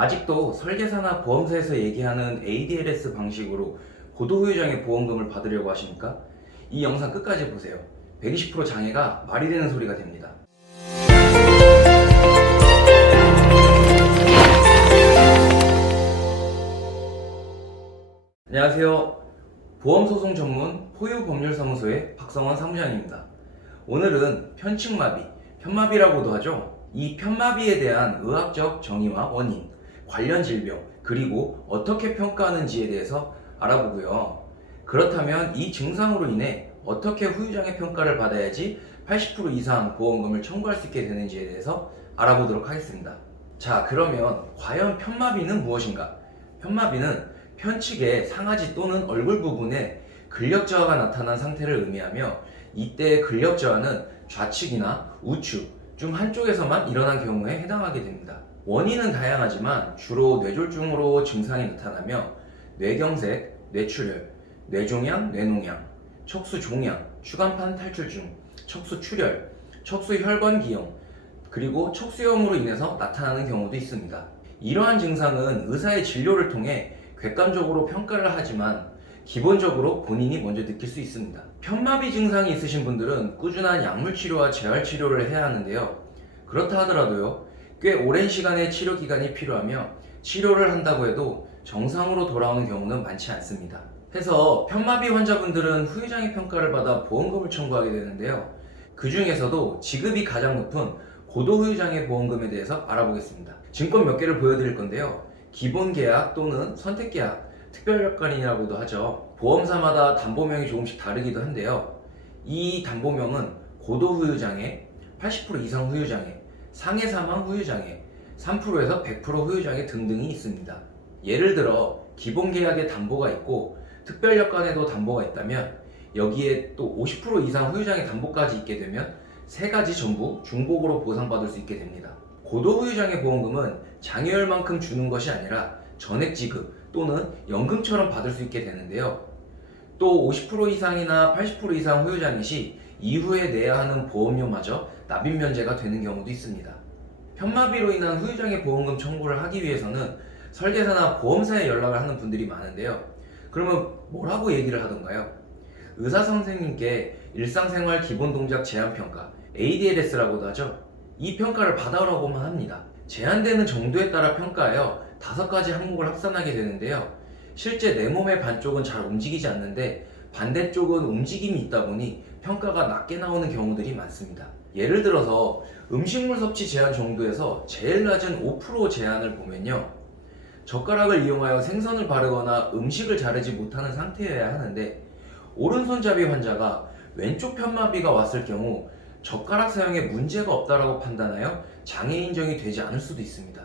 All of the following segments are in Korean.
아직도 설계사나 보험사에서 얘기하는 ADLS 방식으로 고도후유장애 보험금을 받으려고 하십니까? 이 영상 끝까지 보세요. 120% 장애가 말이 되는 소리가 됩니다. 안녕하세요. 보험소송 전문 포유법률사무소의 박성원 사무장입니다. 오늘은 편측마비, 편마비라고도 하죠. 이 편마비에 대한 의학적 정의와 원인, 관련 질병, 그리고 어떻게 평가하는지에 대해서 알아보고요. 그렇다면 이 증상으로 인해 어떻게 후유장애 평가를 받아야지 80% 이상 보험금을 청구할 수 있게 되는지에 대해서 알아보도록 하겠습니다. 자, 그러면 과연 편마비는 무엇인가? 편마비는 편측의 상하지 또는 얼굴 부분에 근력 저하가 나타난 상태를 의미하며, 이때 근력 저하는 좌측이나 우측 중 한쪽에서만 일어난 경우에 해당하게 됩니다. 원인은 다양하지만 주로 뇌졸중으로 증상이 나타나며 뇌경색, 뇌출혈, 뇌종양, 뇌농양, 척수종양, 추간판 탈출증, 척수출혈, 척수혈관기형, 그리고 척수염으로 인해서 나타나는 경우도 있습니다. 이러한 증상은 의사의 진료를 통해 객관적으로 평가를 하지만 기본적으로 본인이 먼저 느낄 수 있습니다. 편마비 증상이 있으신 분들은 꾸준한 약물 치료와 재활 치료를 해야 하는데요. 그렇다 하더라도요, 꽤 오랜 시간의 치료 기간이 필요하며 치료를 한다고 해도 정상으로 돌아오는 경우는 많지 않습니다. 해서 편마비 환자분들은 후유장애 평가를 받아 보험금을 청구하게 되는데요. 그 중에서도 지급이 가장 높은 고도후유장애 보험금에 대해서 알아보겠습니다. 증권 몇 개를 보여드릴 건데요. 기본계약 또는 선택계약, 특별약관이라고도 하죠. 보험사마다 담보명이 조금씩 다르기도 한데요. 이 담보명은 고도후유장애, 80% 이상 후유장애, 상해사망 후유장애, 3%에서 100% 후유장애 등등이 있습니다. 예를 들어 기본계약에 담보가 있고 특별약관에도 담보가 있다면 여기에 또 50% 이상 후유장애 담보까지 있게 되면 세 가지 전부 중복으로 보상받을 수 있게 됩니다. 고도후유장애 보험금은 장애율만큼 주는 것이 아니라 전액 지급 또는 연금처럼 받을 수 있게 되는데요. 또 50% 이상이나 80% 이상 후유장애 시 이후에 내야 하는 보험료마저 납입 면제가 되는 경우도 있습니다. 편마비로 인한 후유장애 보험금 청구를 하기 위해서는 설계사나 보험사에 연락을 하는 분들이 많은데요. 그러면 뭐라고 얘기를 하던가요? 의사 선생님께 일상생활 기본동작 제한평가, ADLS라고도 하죠. 이 평가를 받아오라고만 합니다. 제한되는 정도에 따라 평가하여 5가지 항목을 합산하게 되는데요. 실제 내 몸의 반쪽은 잘 움직이지 않는데 반대쪽은 움직임이 있다 보니 평가가 낮게 나오는 경우들이 많습니다. 예를 들어서 음식물 섭취 제한 정도에서 제일 낮은 5% 제한을 보면요, 젓가락을 이용하여 생선을 바르거나 음식을 자르지 못하는 상태여야 하는데, 오른손잡이 환자가 왼쪽 편마비가 왔을 경우 젓가락 사용에 문제가 없다라고 판단하여 장애 인정이 되지 않을 수도 있습니다.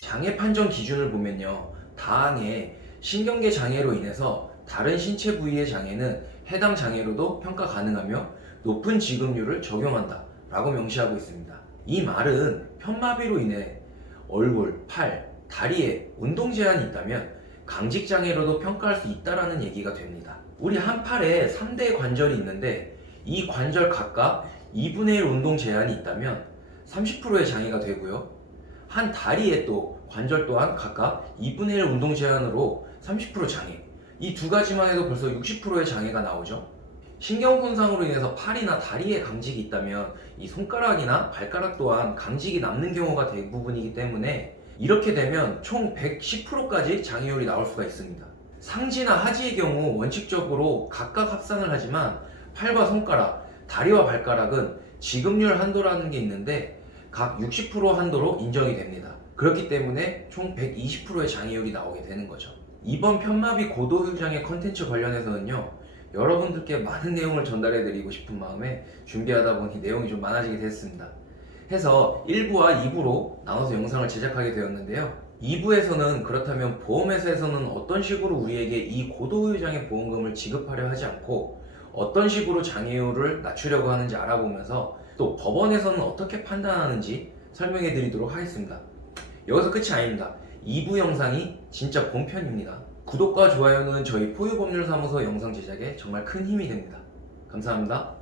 장애 판정 기준을 보면요, 다항의 신경계 장애로 인해서 다른 신체 부위의 장애는 해당 장애로도 평가 가능하며 높은 지급률을 적용한다 라고 명시하고 있습니다. 이 말은 편마비로 인해 얼굴, 팔, 다리에 운동 제한이 있다면 강직 장애로도 평가할 수 있다라는 얘기가 됩니다. 우리 한 팔에 3대 관절이 있는데 이 관절 각각 2분의 1 운동 제한이 있다면 30%의 장애가 되고요. 한 다리에 또 관절 또한 각각 2분의 1 운동 제한으로 30% 장애. 이 두 가지만 해도 벌써 60%의 장애가 나오죠. 신경 손상으로 인해서 팔이나 다리에 강직이 있다면 이 손가락이나 발가락 또한 강직이 남는 경우가 대부분이기 때문에 이렇게 되면 총 110%까지 장애율이 나올 수가 있습니다. 상지나 하지의 경우 원칙적으로 각각 합산을 하지만 팔과 손가락, 다리와 발가락은 지급률 한도라는 게 있는데 각 60% 한도로 인정이 됩니다. 그렇기 때문에 총 120%의 장애율이 나오게 되는 거죠. 이번 편마비 고도후유장애 컨텐츠 관련해서는요, 여러분들께 많은 내용을 전달해 드리고 싶은 마음에 준비하다 보니 내용이 좀 많아지게 됐습니다. 해서 1부와 2부로 나눠서 영상을 제작하게 되었는데요. 2부에서는 그렇다면 보험회사에서는 어떤 식으로 우리에게 이 고도후유장애 보험금을 지급하려 하지 않고 어떤 식으로 장애율을 낮추려고 하는지 알아보면서 또 법원에서는 어떻게 판단하는지 설명해 드리도록 하겠습니다. 여기서 끝이 아닙니다. 2부 영상이 진짜 본편입니다. 구독과 좋아요는 저희 포유법률사무소 영상 제작에 정말 큰 힘이 됩니다. 감사합니다.